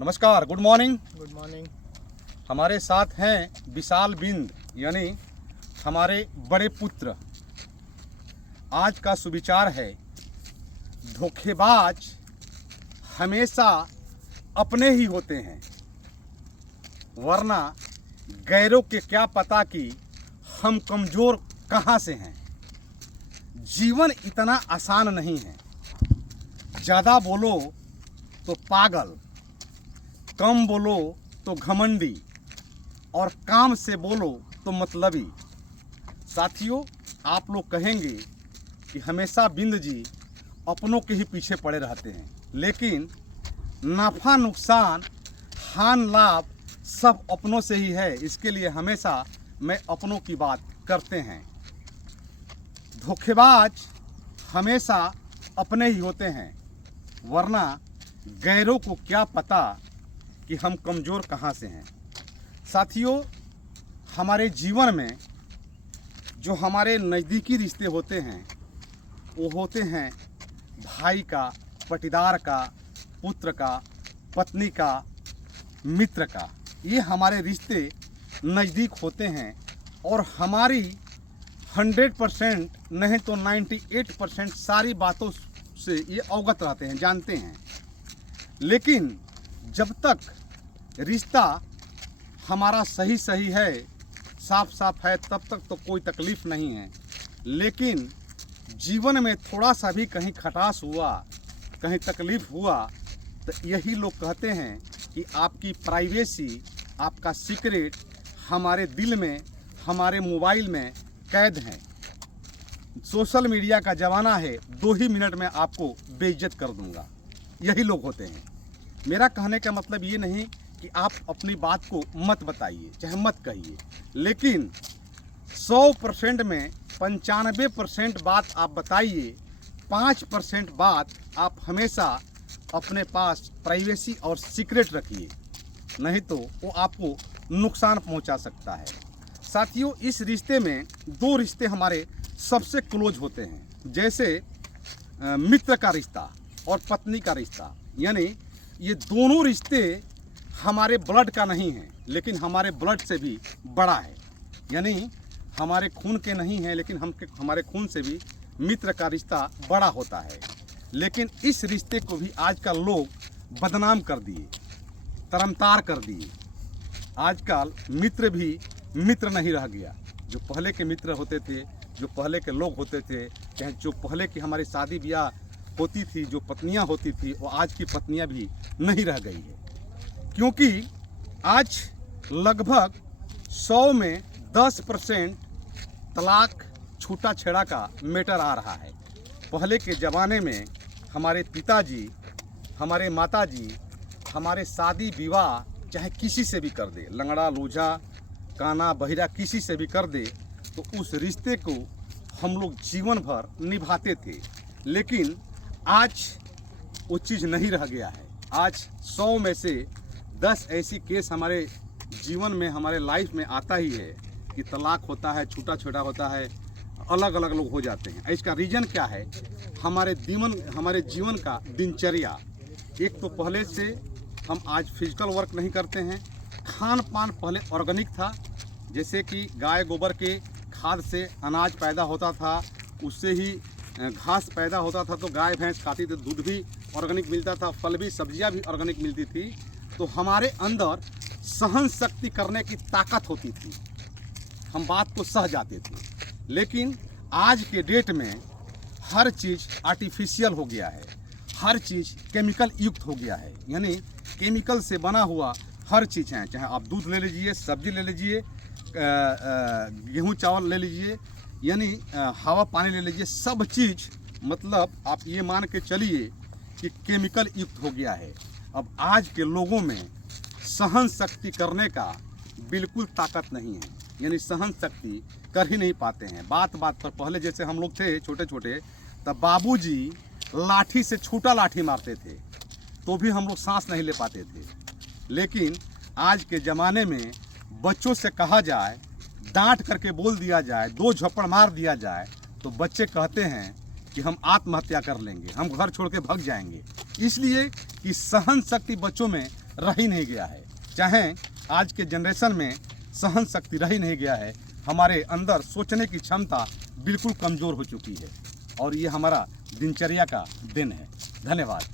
नमस्कार, good morning. Good morning. हमारे साथ हैं विशाल बिंद यानी हमारे बड़े पुत्र। आज का सुविचार है, धोखेबाज हमेशा अपने ही होते हैं, वरना गैरों के क्या पता कि हम कमज़ोर कहाँ से हैं। जीवन इतना आसान नहीं है। ज़्यादा बोलो तो पागल, कम बोलो तो घमंडी और काम से बोलो तो मतलबी। साथियों, आप लोग कहेंगे कि हमेशा बिंद जी अपनों के ही पीछे पड़े रहते हैं, लेकिन नफ़ा नुकसान हान लाभ सब अपनों से ही है। इसके लिए हमेशा मैं अपनों की बात करते हैं। धोखेबाज हमेशा अपने ही होते हैं, वरना गैरों को क्या पता कि हम कमज़ोर कहाँ से हैं। साथियों, हमारे जीवन में जो हमारे नज़दीकी रिश्ते होते हैं वो होते हैं भाई का, पटीदार का, पुत्र का, पत्नी का, मित्र का। ये हमारे रिश्ते नज़दीक होते हैं और हमारी 100% नहीं तो 98% सारी बातों से ये अवगत रहते हैं, जानते हैं। लेकिन जब तक रिश्ता हमारा सही है, साफ साफ है, तब तक तो कोई तकलीफ़ नहीं है। लेकिन जीवन में थोड़ा सा भी कहीं खटास हुआ, कहीं तकलीफ़ हुआ, तो यही लोग कहते हैं कि आपकी प्राइवेसी, आपका सीक्रेट हमारे दिल में, हमारे मोबाइल में कैद है। सोशल मीडिया का ज़माना है, 2 ही मिनट में आपको बेइज्जत कर दूंगा, यही लोग होते हैं। मेरा कहने का मतलब ये नहीं कि आप अपनी बात को मत बताइए, चाहे मत कहिए, लेकिन 100% में 95% बात आप बताइए, 5% बात आप हमेशा अपने पास प्राइवेसी और सीक्रेट रखिए, नहीं तो वो आपको नुकसान पहुंचा सकता है। साथियों, इस रिश्ते में 2 रिश्ते हमारे सबसे क्लोज होते हैं, जैसे मित्र का रिश्ता और पत्नी का रिश्ता। यानी ये दोनों रिश्ते हमारे ब्लड का नहीं है, लेकिन हमारे ब्लड से भी बड़ा है। यानी हमारे खून के नहीं है, लेकिन हमारे खून से भी मित्र का रिश्ता बड़ा होता है। लेकिन इस रिश्ते को भी आजकल लोग बदनाम कर दिए, तरमतार कर दिए। आजकल मित्र भी मित्र नहीं रह गया। जो पहले के मित्र होते थे, जो पहले के लोग होते थे, चाहे जो पहले की हमारी शादी ब्याह होती थी, जो पत्नियां होती थी, वो आज की पत्नियां भी नहीं रह गई है। क्योंकि आज लगभग 100 में 10% तलाक, छूटा छेड़ा का मैटर आ रहा है। पहले के ज़माने में हमारे पिताजी, हमारे माताजी, हमारे शादी विवाह चाहे किसी से भी कर दे, लंगड़ा लूझा, काना बहिरा, किसी से भी कर दे, तो उस रिश्ते को हम लोग जीवन भर निभाते थे। लेकिन आज वो चीज़ नहीं रह गया है। आज 100 में से 10 ऐसी केस हमारे जीवन में, हमारे लाइफ में आता ही है कि तलाक होता है, छूटा छेड़ा होता है, अलग अलग लोग हो जाते हैं। इसका रीज़न क्या है? हमारे जीवन का दिनचर्या। एक तो पहले से हम आज फिजिकल वर्क नहीं करते हैं। खान पान पहले ऑर्गेनिक था, जैसे कि गाय गोबर के खाद से अनाज पैदा होता था, उससे ही घास पैदा होता था, तो गाय भैंस खाती थी, दूध भी ऑर्गेनिक मिलता था, फल भी, सब्जियां भी ऑर्गेनिक मिलती थी। तो हमारे अंदर सहन शक्ति करने की ताकत होती थी, हम बात को सह जाते थे। लेकिन आज के डेट में हर चीज़ आर्टिफिशियल हो गया है, हर चीज़ केमिकल युक्त हो गया है। यानी केमिकल से बना हुआ हर चीज़ है, चाहे आप दूध ले लीजिए, सब्जी ले लीजिए, गेहूँ चावल ले लीजिए, यानी हवा पानी ले लीजिए, सब चीज़ मतलब आप ये मान के चलिए कि केमिकल युक्त हो गया है। अब आज के लोगों में सहन शक्ति करने का बिल्कुल ताकत नहीं है, यानी सहन शक्ति कर ही नहीं पाते हैं। बात बात पर पहले जैसे हम लोग थे छोटे छोटे, तब बाबूजी लाठी से छूटा लाठी मारते थे तो भी हम लोग सांस नहीं ले पाते थे। लेकिन आज के ज़माने में बच्चों से कहा जाए, डांट करके बोल दिया जाए, 2 झप्पड़ मार दिया जाए, तो बच्चे कहते हैं कि हम आत्महत्या कर लेंगे, हम घर छोड़ के भाग जाएंगे। इसलिए कि सहन शक्ति बच्चों में रह ही नहीं गया है। चाहे आज के जनरेशन में सहन शक्ति रह ही नहीं गया है, हमारे अंदर सोचने की क्षमता बिल्कुल कमज़ोर हो चुकी है और ये हमारा दिनचर्या का दिन है। धन्यवाद।